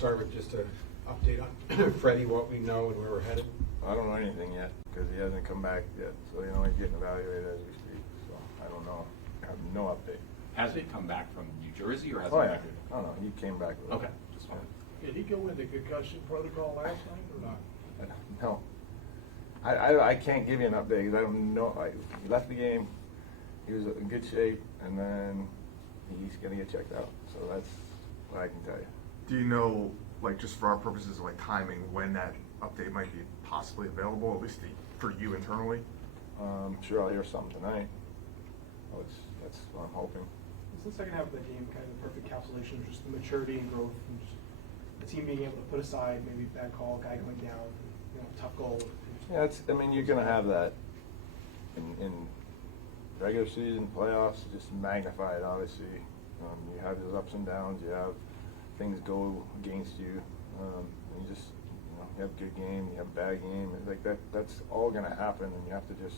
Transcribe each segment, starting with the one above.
start with just an update on Freddie, what we know and where we're headed. I don't know anything yet because he hasn't come back yet. So, he's getting evaluated as we speak. So, I don't know. I have no update. Has he come back from New Jersey or has Oh, he yeah. back here? Oh, no, he came back. Okay, just fine. Did he go into concussion protocol last night or not? No. I can't give you an update because I don't know. He left the game. He was in good shape, and then he's going to get checked out. So that's what I can tell you. Do you know, like, just for our purposes of like timing, when that update might be possibly available, at least for you internally? I'm sure I'll hear something tonight. That's what I'm hoping. Is the second half of the game kind of the perfect encapsulation of just the maturity and growth and just the team being able to put aside maybe bad call, guy going down, tough goal? Yeah, you're going to have that in regular season, playoffs, just magnified, obviously. You have those ups and downs, you have things go against you, and you just, you have a good game, you have a bad game, and like that's all going to happen, and you have to just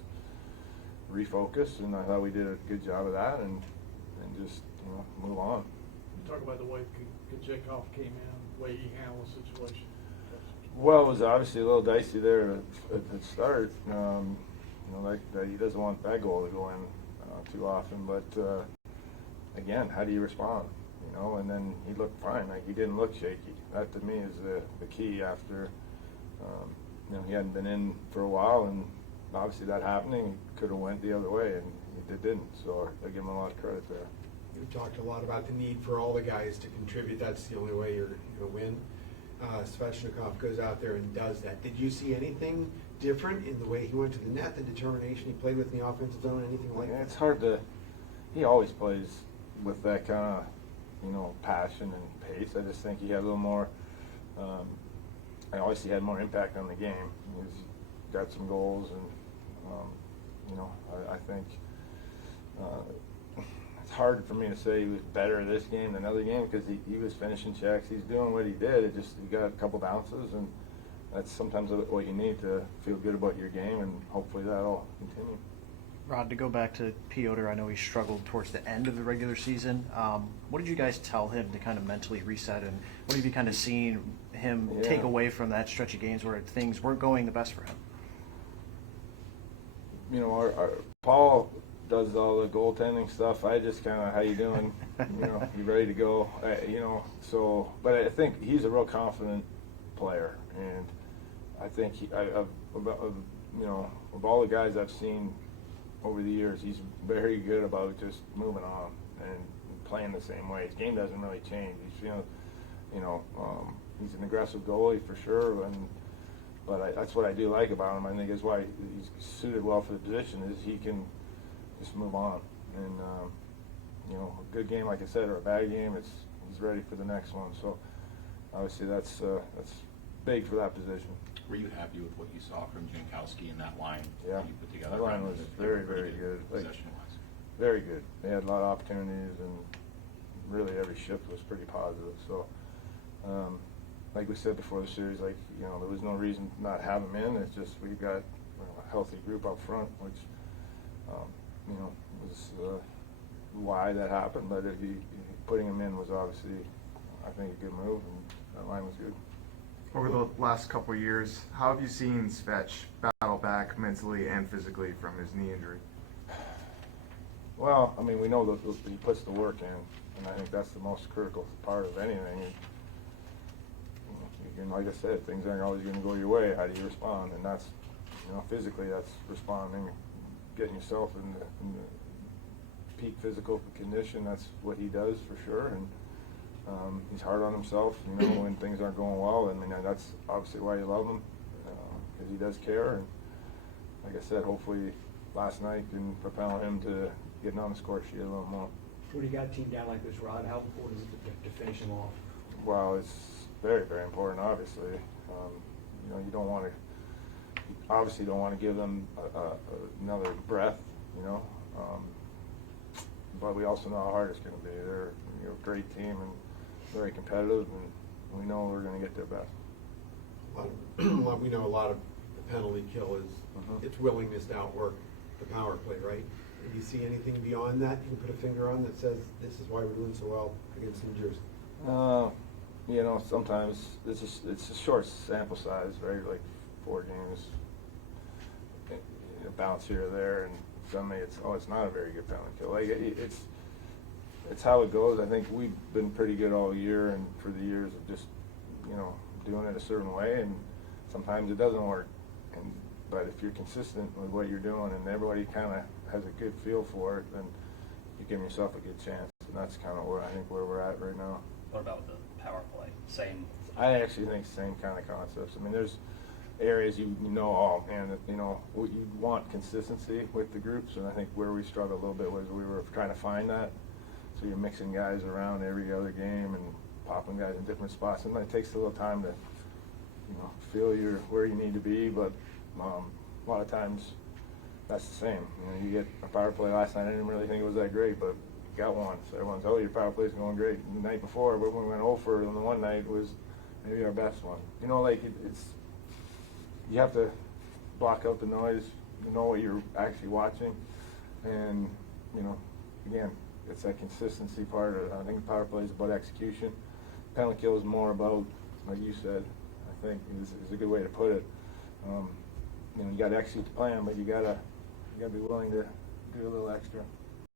refocus, and I thought we did a good job of that, and just, move on. You talk about the way Kajikov came in, the way he handled the situation. Well, it was obviously a little dicey there at the start. That he doesn't want that goal to go in too often. But again, how do you respond? And then he looked fine. Like, he didn't look shaky. That to me is the key. After he hadn't been in for a while, and obviously that happening, he could have went the other way, and he didn't. So I give him a lot of credit there. We've talked a lot about the need for all the guys to contribute. That's the only way you're going to win. Svechnikov goes out there and does that. Did you see anything different in the way he went to the net, the determination he played with in the offensive zone, anything like that? It's hard to. He always plays with that kind of, passion and pace. I just think he had a little more. I obviously had more impact on the game. He's got some goals, and I think it's hard for me to say he was better this game than other game because he was finishing checks. He's doing what he did. It just, he got a couple bounces, and that's sometimes what you need to feel good about your game, and hopefully that'll continue. Rod, to go back to Piotr, I know he struggled towards the end of the regular season. What did you guys tell him to kind of mentally reset, and what have you kind of seen him take away from that stretch of games where things weren't going the best for him? Our Paul does all the goaltending stuff. I just kind of, how you doing? You ready to go? But I think he's a real confident player, and I think of all the guys I've seen over the years, he's very good about just moving on and playing the same way. His game doesn't really change. He's he's an aggressive goalie for sure, but that's what I do like about him. I think is why he's suited well for the position, is he can just move on. And a good game, like I said, or a bad game, he's ready for the next one. So obviously that's big for that position. Were you happy with what you saw from Jankowski in that line Yeah, that you put together? that line was very, very good. Possession-wise. Very good. They had a lot of opportunities, and really every shift was pretty positive. So, like we said before the series, there was no reason to not have him in. It's just we've got a healthy group up front, which was why that happened. But putting him in was obviously, I think, a good move, and that line was good. Over the last couple of years, how have you seen Svech battle back mentally and physically from his knee injury? Well, we know that he puts the work in, and I think that's the most critical part of anything. Like I said, things aren't always going to go your way. How do you respond? And that's, physically, that's responding, getting yourself in the peak physical condition. That's what he does for sure. And he's hard on himself, when things aren't going well. That's obviously why you love him, because he does care. And like I said, hopefully last night can propel him to getting on the score sheet a little more. When you got a team down like this, Rod, how important is it to finish them off? Well, it's very, very important, obviously. You don't want to give them another breath, but we also know how hard it's going to be. They're a great team and very competitive, and we know we're going to get their best. We know a lot of the penalty kill is its willingness to outwork the power play, right? Do you see anything beyond that you can put a finger on that says this is why we're doing so well against New Jersey? you know, sometimes it's a short sample size, right? Like 4 games, a bounce here or there, and suddenly it's not a very good penalty kill. Like it's how it goes. I think we've been pretty good all year and for the years of just, you know, doing it a certain way, and sometimes it doesn't work. But if you're consistent with what you're doing and everybody kind of has a good feel for it, then you give yourself a good chance. And that's kind of where I think where we're at right now. What about the power play? Same. I actually think same kind of concepts. I mean, there's areas you know, oh man, that, you know, you want consistency with the groups, and I think where we struggled a little bit was we were trying to find that. So you're mixing guys around every other game and popping guys in different spots, and it takes a little time to, you know, feel where you need to be. But a lot of times that's the same. You know, you get a power play last night. I didn't really think it was that great, but you got one. So everyone's, oh, your power play's going great. And the night before, but when we went over on the one night was maybe our best one. You know, like it's you have to block out the noise. You know what you're actually watching, and you know, again, it's that consistency part. I think the power play is about execution. Penalty kill is more about, like you said, I think is a good way to put it. You know, you got to execute the plan, but you gotta be willing to do a little extra.